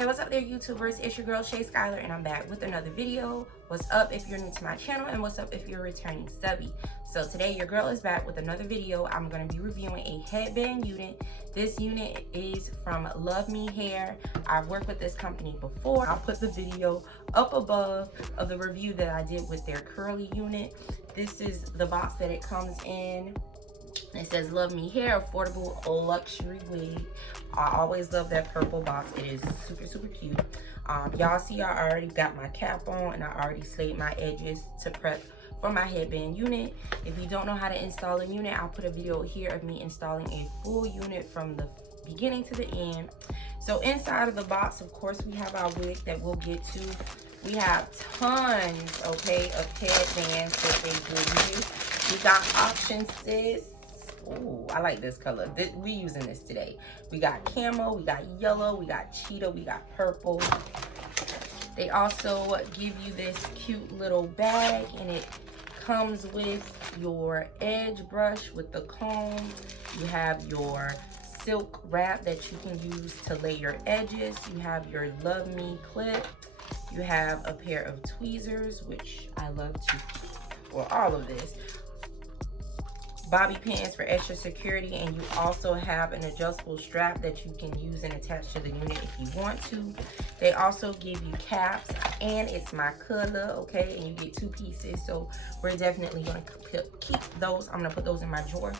Hey, what's up there, YouTubers? It's your girl Shay Skylar, and I'm back with another video. What's up if you're new to my channel, and what's up if you're returning subby? So today your girl is back with another video. I'm going to be reviewing a headband unit. This unit is from Luvme Hair. I've worked with this company before. I'll put the video up above of the review that I did with their curly unit. This is the box that it comes in. It says Luvme Hair, affordable luxury wig. I always love that purple box. It is super, super cute. Y'all see I already got my cap on, and I already slayed my edges to prep for my headband unit. If you don't know how to install a unit, I'll put a video here of me installing a full unit from the beginning to the end. So inside of the box, of course, we have our wig that we'll get to. We have tons, okay, of headbands that they give you. We got options, sis. Oh, I like this color. We using this today. We got camo, we got yellow, we got cheetah, we got purple. They also give you this cute little bag, and it comes with your edge brush with the comb. You have your silk wrap that you can use to lay your edges. You have your Luvme clip. You have a pair of tweezers, which I love to keep for all of this. Bobby pins for extra security, and you also have an adjustable strap that you can use and attach to the unit if you want to. They also give you caps, and it's my color, okay, and you get 2 pieces, so we're definitely going to keep those. I'm going to put those in my drawer.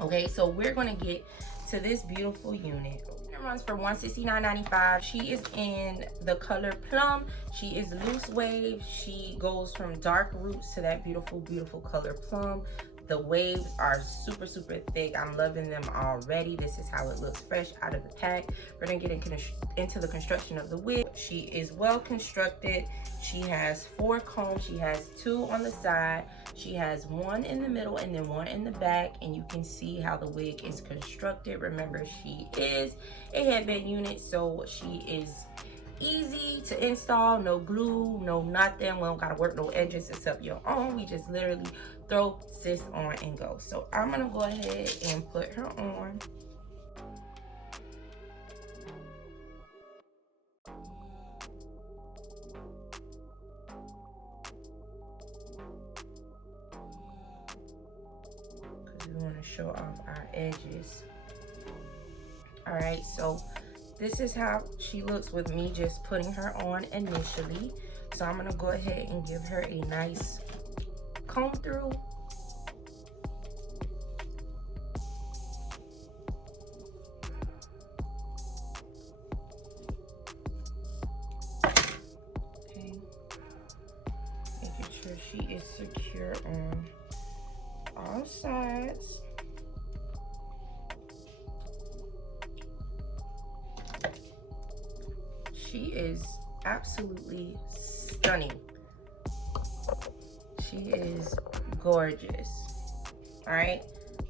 Okay, so we're going to get to this beautiful unit. It runs for $169.95. She is in the color Plum. She is loose wave. She goes from dark roots to that beautiful, beautiful color Plum. The waves are super, super thick. I'm loving them already. This is how it looks fresh out of the pack. We're gonna get into the construction of the wig. She is well constructed. She has 4 combs. She has 2 on the side. She has 1 in the middle and then 1 in the back. And you can see how the wig is constructed. Remember, she is a headband unit, so she is easy to install. No glue, no nothing. We don't gotta work no edges except your own. We just literally throw sis on and go. So I'm gonna go ahead and put her on. Because we want to show off our edges. All right, so this is how she looks with me just putting her on initially. So I'm gonna go ahead and give her a nice comb through. Okay, making sure she is secure on all sides. She is absolutely stunning. She is gorgeous. All right,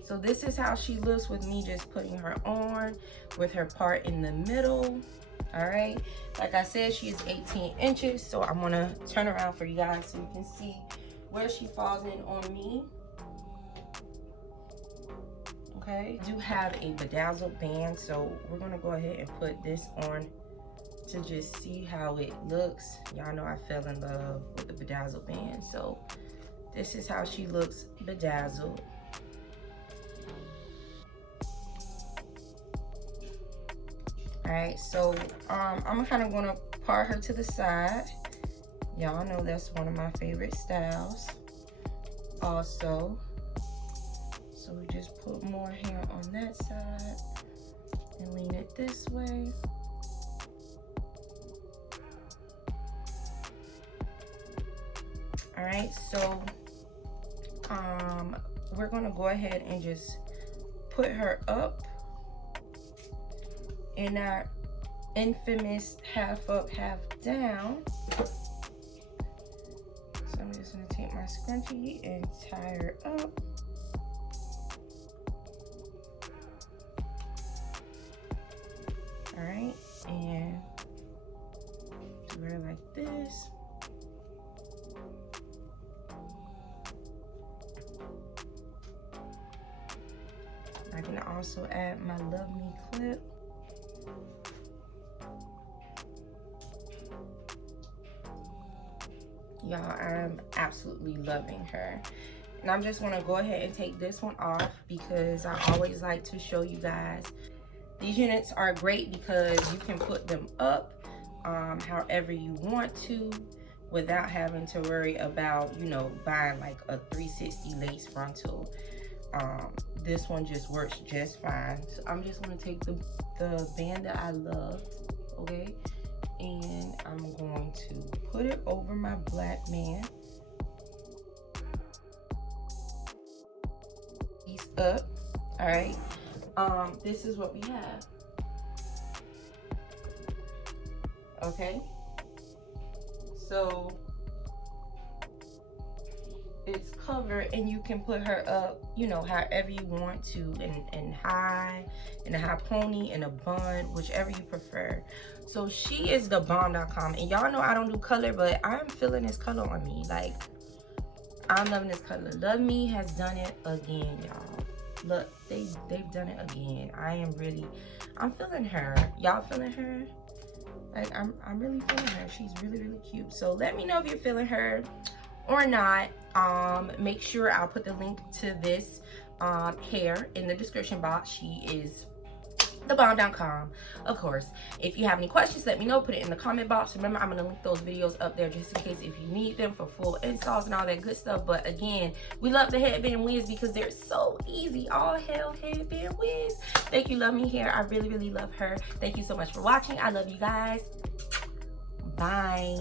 so this is how she looks with me just putting her on, with her part in the middle. All right, like I said, she is 18 inches, so I'm gonna turn around for you guys so you can see where she falls in on me. Okay, I do have a bedazzled band, so we're gonna go ahead and put this on to just see how it looks. Y'all know I fell in love with the bedazzled band, so this is how she looks bedazzled. All right, so I'm kind of gonna part her to the side. Y'all know that's one of my favorite styles also. So we just put more hair on that side and lean it this way. All right, so we're gonna go ahead and just put her up in our infamous half up, half down. So I'm just gonna take my scrunchie and tie her up. All right, and do her like this. I can also add my Luvme clip. Y'all, I'm absolutely loving her. And I'm just gonna go ahead and take this one off because I always like to show you guys. These units are great because you can put them up however you want to without having to worry about, you know, buying like a 360 lace frontal. This one just works just fine. So I'm just gonna take the band that I loved, okay? And I'm going to put it over my black man. He's up, all right? This is what we have, okay? So it's covered and you can put her up, you know, however you want to, in high, in a high pony, in a bun, whichever you prefer. So she is the bomb.com, and y'all know I don't do color, but I'm feeling this color on me. Like, I'm loving this color. Luvme has done it again, y'all. Look, they've done it again. I'm feeling her. Y'all feeling her? Like, I'm really feeling her. She's really, really cute. So let me know if you're feeling her or not. Make sure I'll put the link to this hair in the description box. She is thebomb.com, of course. If you have any questions, let me know. Put it in the comment box. Remember, I'm going to link those videos up there just in case if you need them for full installs and all that good stuff. But again, we love the headband wigs because they're so easy. All hail headband wigs. Thank you, Luvme hair. I really, really love her. Thank you so much for watching. I love you guys. Bye.